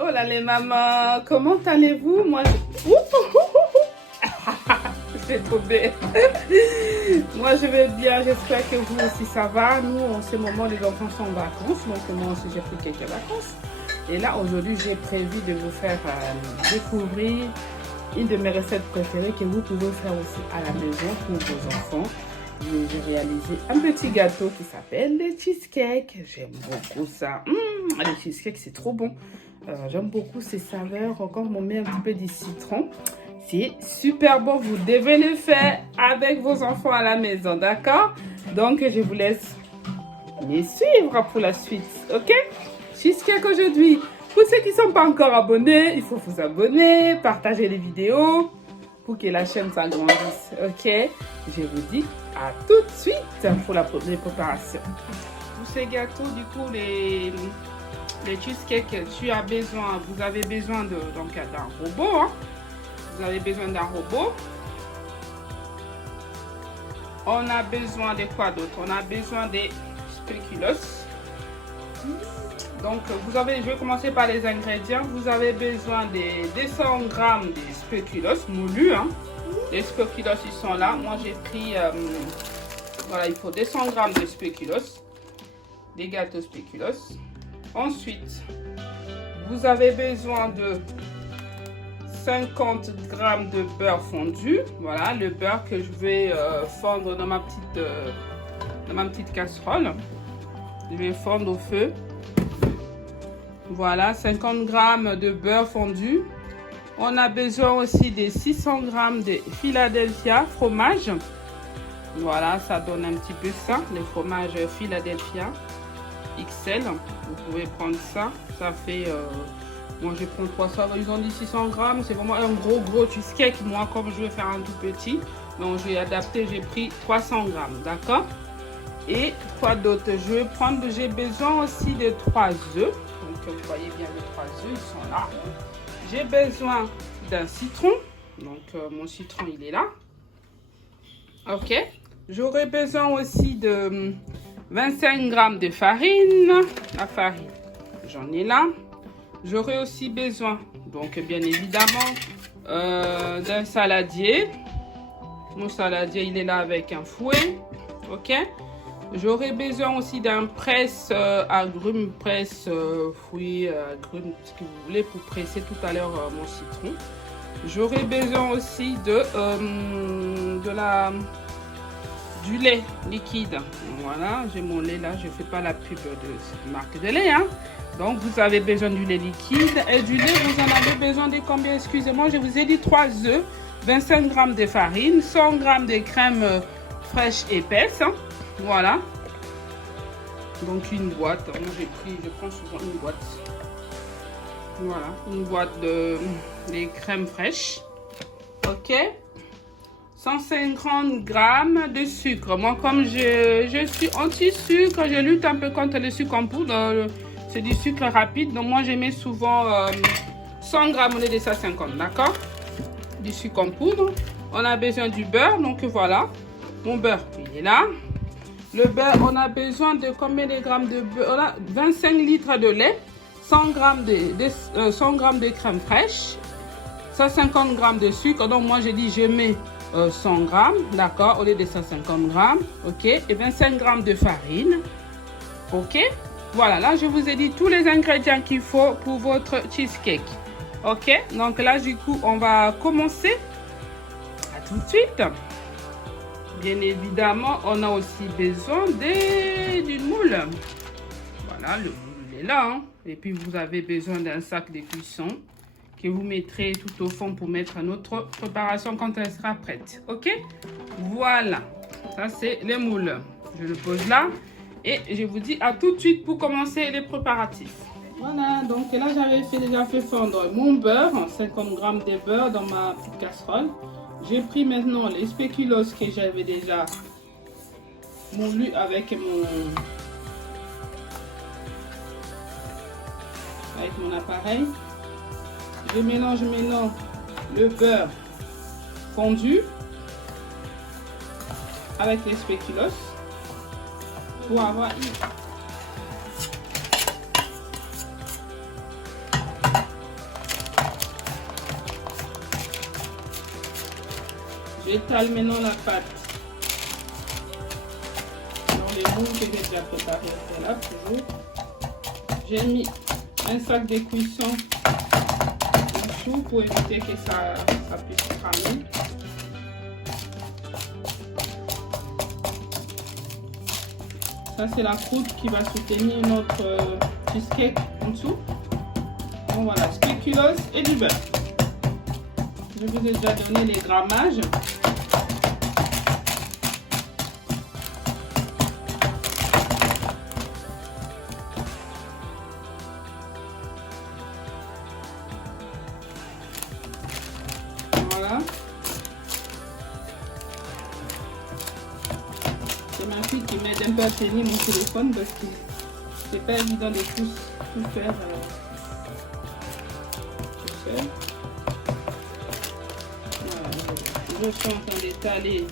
Oh là les mamans, comment allez-vous? Moi, je vais tomber. Moi, je vais bien. J'espère que vous aussi ça va. Nous, en ce moment, les enfants sont en vacances. Donc, moi aussi, j'ai pris quelques vacances. Et là, aujourd'hui, j'ai prévu de vous faire découvrir une de mes recettes préférées que vous pouvez faire aussi à la maison pour vos enfants. J'ai réalisé un petit gâteau qui s'appelle les cheesecakes. J'aime beaucoup ça. Les cheesecakes, c'est trop bon. J'aime beaucoup ces saveurs. Encore, on met un petit peu de citron. C'est super bon. Vous devez le faire avec vos enfants à la maison, d'accord? Donc, je vous laisse me suivre pour la suite, ok? Cheesecake aujourd'hui. Pour ceux qui ne sont pas encore abonnés, il faut vous abonner, partager les vidéos pour que la chaîne s'agrandisse, ok? Je vous dis à tout de suite pour les préparations. Pour ces gâteaux, du coup, les cheesecakes, vous avez besoin d'un robot, hein? Vous avez besoin d'un robot. On a besoin de quoi d'autre? On a besoin des spéculoos. Donc, je vais commencer par les ingrédients. Vous avez besoin de 200 g de spéculoos moulus. Hein. Les spéculoos, ils sont là. Moi, j'ai pris, voilà, il faut 200 g de spéculoos. Des gâteaux spéculoos. Ensuite, vous avez besoin de 50 g de beurre fondu. Voilà, le beurre que je vais fondre dans ma petite casserole. Je vais fondre au feu. Voilà, 50 g de beurre fondu. On a besoin aussi de 600 g de Philadelphia fromage. Voilà, ça donne un petit peu ça, le fromage Philadelphia XL. Vous pouvez prendre ça. Ça fait, moi je prends 300, ils ont dit 600 g. C'est vraiment un gros cheesecake. Moi, comme je vais faire un tout petit, donc je vais adapter, j'ai pris 300 g, d'accord? Et quoi d'autre? J'ai besoin aussi de 3 œufs. Donc, vous voyez bien les 3 œufs, ils sont là. J'ai besoin d'un citron. Donc, mon citron, il est là. Ok. J'aurai besoin aussi de 25 g de farine. La farine, j'en ai là. J'aurai aussi besoin, donc, bien évidemment, d'un saladier. Mon saladier, il est là avec un fouet. Ok. J'aurai besoin aussi d'un presse agrumes, fruits, agrumes, ce que vous voulez pour presser tout à l'heure mon citron. J'aurai besoin aussi du lait liquide. Voilà, j'ai mon lait là, je ne fais pas la pub de cette marque de lait. Hein. Donc, vous avez besoin du lait liquide et du lait, vous en avez besoin de combien? Excusez-moi, je vous ai dit 3 œufs, 25 g de farine, 100 g de crème fraîche épaisse. Hein. Voilà, donc une boîte. Moi je prends souvent une boîte. Voilà, une boîte de crèmes fraîches. Ok, 150 g de sucre. Moi, comme je suis anti-sucre, je lutte un peu contre le sucre en poudre. C'est du sucre rapide, donc moi je mets souvent 100 g au lieu de 150, d'accord? Du sucre en poudre. On a besoin du beurre, donc voilà, mon beurre il est là. Le beurre, on a besoin de combien de grammes de beurre? On a 25 litres de lait, 100 g de crème fraîche, 150 g de sucre. Donc, moi, j'ai dit, je mets 100 g, d'accord, au lieu de 150 g, ok, et 25 g de farine, ok. Voilà, là, je vous ai dit tous les ingrédients qu'il faut pour votre cheesecake, ok. Donc, là, du coup, on va commencer. À tout de suite. Bien évidemment, on a aussi besoin d'une moule. Voilà, le moule est là. Hein. Et puis, vous avez besoin d'un sac de cuisson que vous mettrez tout au fond pour mettre notre préparation quand elle sera prête. Ok? Voilà. Ça, c'est les moules. Je le pose là. Et je vous dis à tout de suite pour commencer les préparatifs. Voilà, donc là, j'avais déjà fait fondre mon beurre, 50 g de beurre dans ma petite casserole. J'ai pris maintenant les spéculoos que j'avais déjà moulu avec mon appareil. Je mélange maintenant le beurre fondu avec les spéculoos pour avoir J'étale maintenant la pâte dans les moules que j'ai déjà préparés au préalable, toujours. J'ai mis un sac de cuisson dessous pour éviter que ça puisse cramer. Ça, c'est la croûte qui va soutenir notre cheesecake en dessous. Donc voilà, spéculoos et du beurre. Je vous ai déjà donné les grammages. Voilà. C'est ma fille qui m'aide un peu à tenir mon téléphone parce que c'est pas évident de tout faire tout seul. Voilà. Je suis en train d'étaler.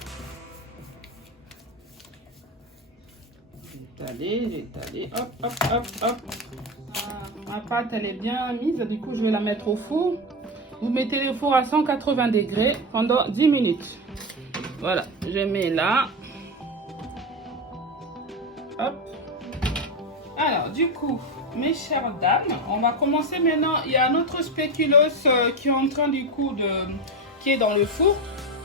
J'étaler. Hop, hop, hop, hop. Ma pâte, elle est bien mise. Du coup, je vais la mettre au four. Vous mettez le four à 180 degrés pendant 10 minutes. Voilà, je mets là. Hop. Alors, du coup, mes chères dames, on va commencer maintenant. Il y a notre spéculoos qui est en train du coup qui est dans le four.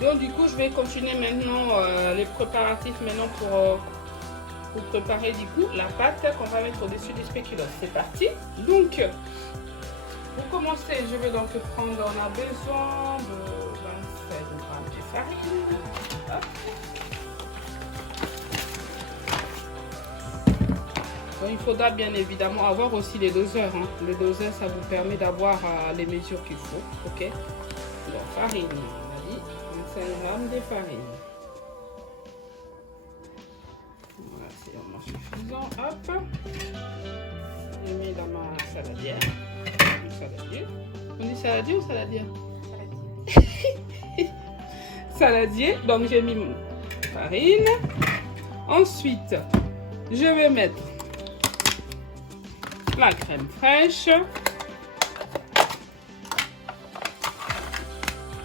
Donc, du coup, je vais continuer maintenant les préparatifs maintenant pour préparer du coup la pâte qu'on va mettre au-dessus du spéculoos. C'est parti. Donc, pour commencer, je vais donc prendre, on a besoin de 27 grammes de farine. Hop. Donc, il faudra bien évidemment avoir aussi les doseurs. Hein. Le doseur, ça vous permet d'avoir les mesures qu'il faut. Ok. Donc, farine, on a dit 25 grammes de farine. Voilà, c'est vraiment suffisant. Hop. Je mets dans ma saladière. Saladier. On dit saladier ou saladière? Saladier. Saladier. Donc j'ai mis mon farine. Ensuite, je vais mettre la crème fraîche.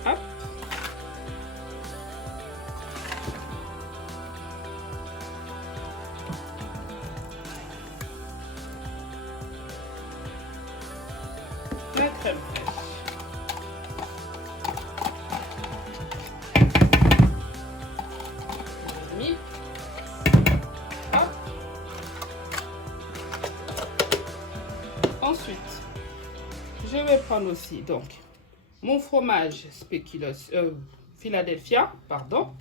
Hop. La crème fraîche. Mis. Hop. Ensuite, je vais prendre aussi donc mon fromage spéculoos, Philadelphia, pardon,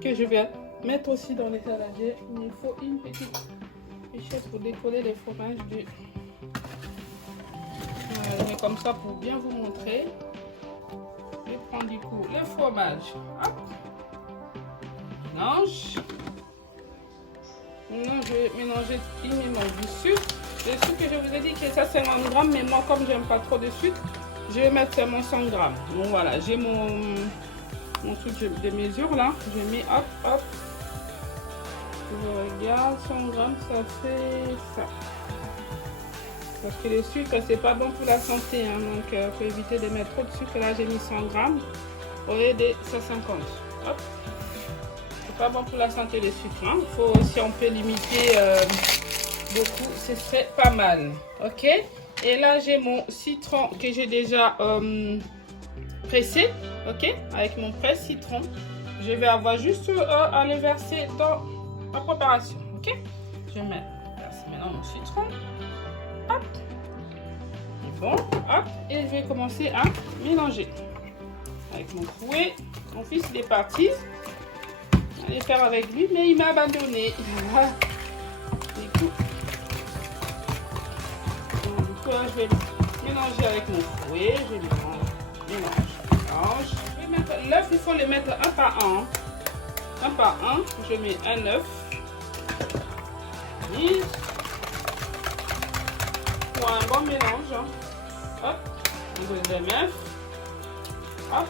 que je vais mettre aussi dans les saladiers. Il faut une petite chose pour décoller les fromages du. Mais comme ça pour bien vous montrer. Je vais prendre du coup le fromage. Hop. Mélange. Maintenant je vais mélanger du sucre. Le sucre que je vous ai dit que ça 50 grammes, mais moi comme j'aime pas trop de sucre, je vais mettre seulement 100 grammes. Donc voilà, j'ai mon truc de mesure là. Je mets hop hop. Je regarde 100 grammes, ça fait ça. Parce que le sucre c'est pas bon pour la santé, hein, donc il faut éviter de mettre trop de sucre. Là j'ai mis 100 grammes au lieu de 150. Hop. C'est pas bon pour la santé le sucre. Hein. Faut, si on peut limiter beaucoup, ce serait pas mal. Ok. Et là j'ai mon citron que j'ai déjà pressé. Ok. Avec mon presse citron, je vais avoir juste à le verser dans ma préparation. Ok. Je vais verser maintenant mon citron. Hop. Bon, hop, et je vais commencer à mélanger avec mon fouet. Mon fils il est parti. J'allais faire avec lui, mais il m'a abandonné. Voilà. Du coup là, je vais mélanger avec mon fouet. Je mélange. Je vais mettre l'œuf, il faut le mettre un par un. Un par un. Je mets un œuf. Pour un bon mélange. Hein. Hop, un deuxième œuf. Hop,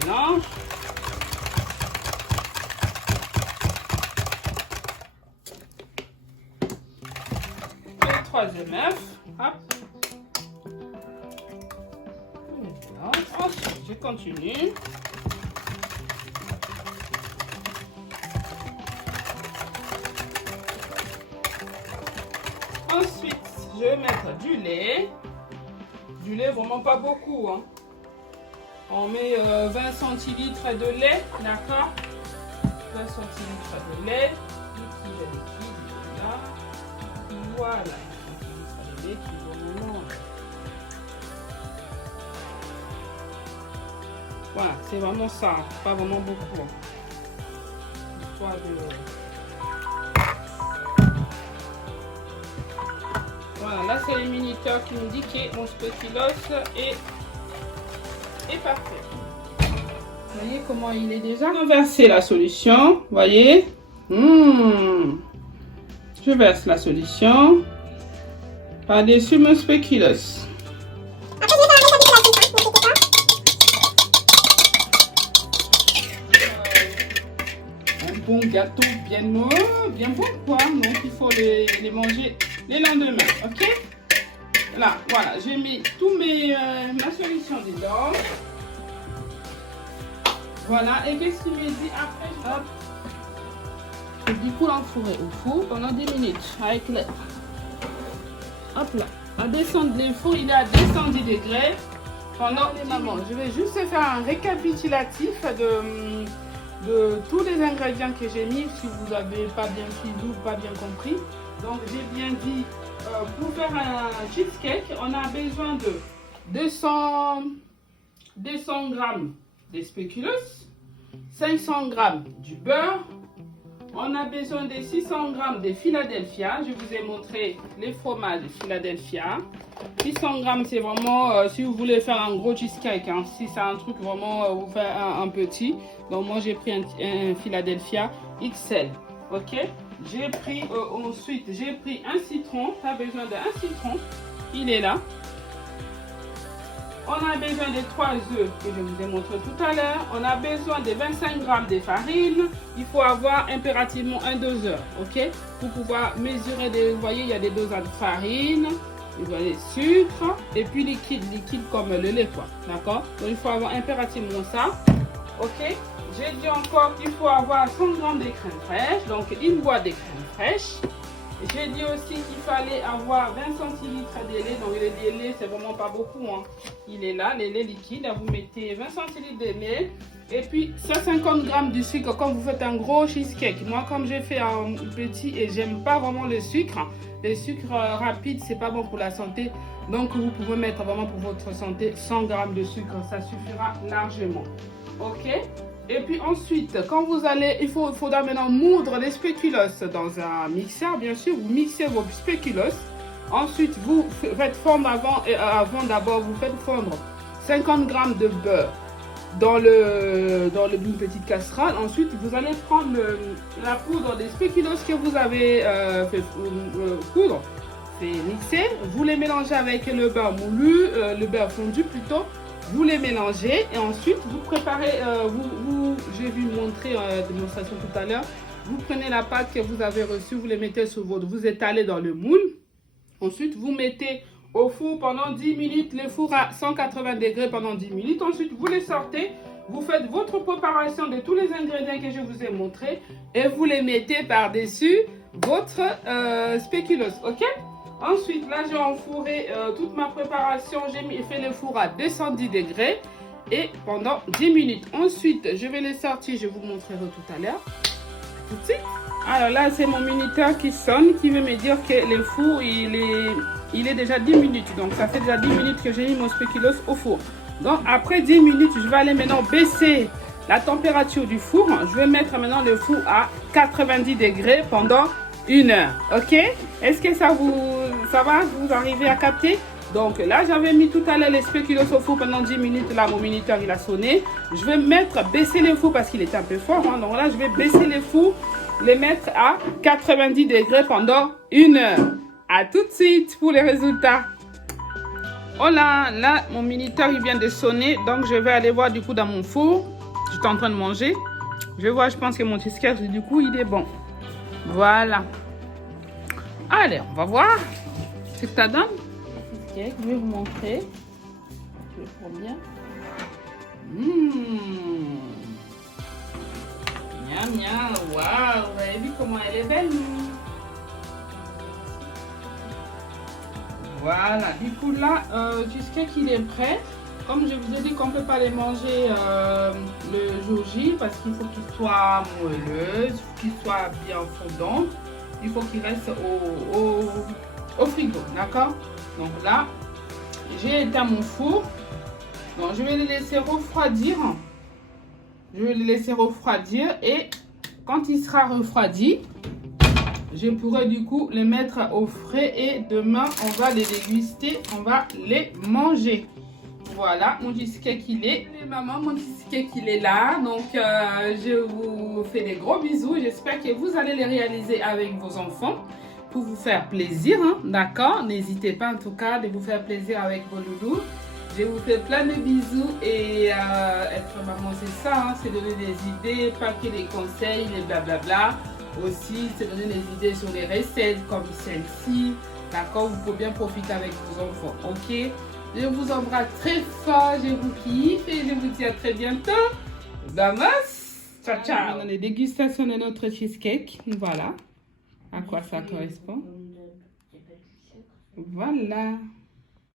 je mélange. Le troisième œuf. Hop. Ensuite, je continue. Ensuite, je vais mettre du lait. Du lait, vraiment pas beaucoup, hein. On met 20 centilitres de lait, d'accord? 20 centilitres de lait. Liquide, là. Voilà, 20 centilitres de lait qui vont vraiment... Voilà, c'est vraiment ça, pas vraiment beaucoup. Histoire de... Voilà, là c'est le minuteur qui me dit que mon spéculoos est parfait. Vous voyez comment il est déjà renversé la solution. Vous voyez, je verse la solution par-dessus mon spéculoos. Un bon gâteau bien bon quoi. Donc il faut les manger les lendemains, ok? Là, voilà, j'ai mis tous ma solution dedans. Voilà, et qu'est-ce qu'il me dit après? Hop. Du coup, l'enfourrer au four pendant 10 minutes avec le... Hop là. On descend le four, il est à 210 degrés pendant les moments. Je vais juste faire un récapitulatif de tous les ingrédients que j'ai mis si vous n'avez pas bien suivi ou pas bien compris. Donc, j'ai bien dit, pour faire un cheesecake, on a besoin de 200 grammes de spéculoos, 500 grammes du beurre. On a besoin de 600 grammes de Philadelphia. Je vous ai montré les fromages de Philadelphia. 600 grammes, c'est vraiment si vous voulez faire un gros cheesecake. Hein, si c'est un truc vraiment, vous faites un petit. Donc, moi, j'ai pris un Philadelphia XL. Ok? J'ai pris ensuite, j'ai pris un citron. Tu as besoin d'un citron. Il est là. On a besoin de 3 œufs que je vous ai montré tout à l'heure. On a besoin de 25 grammes de farine. Il faut avoir impérativement un doseur, ok? Pour pouvoir mesurer, vous voyez, il y a des dosages de farine, il y a des sucres et puis liquide comme le lait, quoi, d'accord? Donc il faut avoir impérativement ça, ok? J'ai dit encore qu'il faut avoir 100 grammes de crème fraîche, donc une boîte de crème fraîche. J'ai dit aussi qu'il fallait avoir 20 centilitres de lait. Donc le lait, c'est vraiment pas beaucoup, hein. Il est là, le lait liquide. Vous mettez 20 centilitres de lait. Et puis 150 grammes de sucre quand vous faites un gros cheesecake. Moi, comme j'ai fait un petit et j'aime pas vraiment le sucre. Le sucre rapide, c'est pas bon pour la santé. Donc vous pouvez mettre vraiment pour votre santé 100 grammes de sucre. Ça suffira largement. Ok? Et puis ensuite, quand vous allez, il faudra maintenant moudre les spéculoos dans un mixeur, bien sûr. Vous mixez vos spéculoos. Ensuite, vous faites fondre avant d'abord, vous faites fondre 50 grammes de beurre dans une petite casserole. Ensuite, vous allez prendre la poudre des spéculoos que vous avez fait poudre. C'est mixé. Vous les mélangez avec le beurre moulu, le beurre fondu plutôt. Vous les mélangez et ensuite vous préparez, j'ai vu montrer démonstration tout à l'heure. Vous prenez la pâte que vous avez reçue, vous les mettez sur vous étalez dans le moule. Ensuite, vous mettez au four pendant 10 minutes, le four à 180 degrés pendant 10 minutes. Ensuite, vous les sortez, vous faites votre préparation de tous les ingrédients que je vous ai montrés et vous les mettez par-dessus votre spéculoos, ok? Ensuite, là, j'ai enfourré toute ma préparation. J'ai fait le four à 210 degrés et pendant 10 minutes. Ensuite, je vais les sortir. Je vous montrerai tout à l'heure. Tout de suite. Alors là, c'est mon minuteur qui sonne, qui veut me dire que le four, il est déjà 10 minutes. Donc, ça fait déjà 10 minutes que j'ai mis mon spéculoos au four. Donc, après 10 minutes, je vais aller maintenant baisser la température du four. Je vais mettre maintenant le four à 90 degrés pendant 1 heure, ok? Est-ce que ça va? Vous arrivez à capter? Donc là, j'avais mis tout à l'heure les spéculoos au four pendant 10 minutes. Là, mon minuteur, il a sonné. Je vais baisser le four parce qu'il est un peu fort. Hein. Donc là, je vais baisser le four, les mettre à 90 degrés pendant 1 heure. À tout de suite pour les résultats. Oh là, mon minuteur, il vient de sonner. Donc, je vais aller voir du coup dans mon four. J'étais en train de manger. Je vais voir, je pense que mon cheesecake, du coup, il est bon. Voilà. Allez, on va voir ce que ça donne. Ok, je vais vous montrer. Je prends bien. Miam, miam. Waouh, vous avez vu comment elle est belle? Voilà, du coup là, cheesecake il est prêt. Comme je vous ai dit qu'on ne peut pas les manger le jour J parce qu'il faut qu'il soit moelleux, qu'il soit bien fondant. Il faut qu'il reste au frigo, d'accord? Donc là, j'ai éteint mon four. Donc je vais les laisser refroidir. Je vais les laisser refroidir et quand il sera refroidi, je pourrai du coup les mettre au frais et demain on va les déguster, on va les manger. Voilà, mon cheesecake il est. Maman, mon cheesecake il est là. Donc je vous fais des gros bisous. J'espère que vous allez les réaliser avec vos enfants pour vous faire plaisir, hein, d'accord? N'hésitez pas en tout cas de vous faire plaisir avec vos loulous. Je vous fais plein de bisous et être maman c'est ça, hein, c'est donner des idées, pas que des conseils, les blablabla. Aussi, c'est donner des idées sur les recettes comme celle-ci. D'accord, vous pouvez bien profiter avec vos enfants, ok? Je vous embrasse très fort, je vous kiffe et je vous dis à très bientôt. Vamos! Ciao, ciao! On a les dégustations de notre cheesecake. Voilà à quoi ça correspond. Voilà.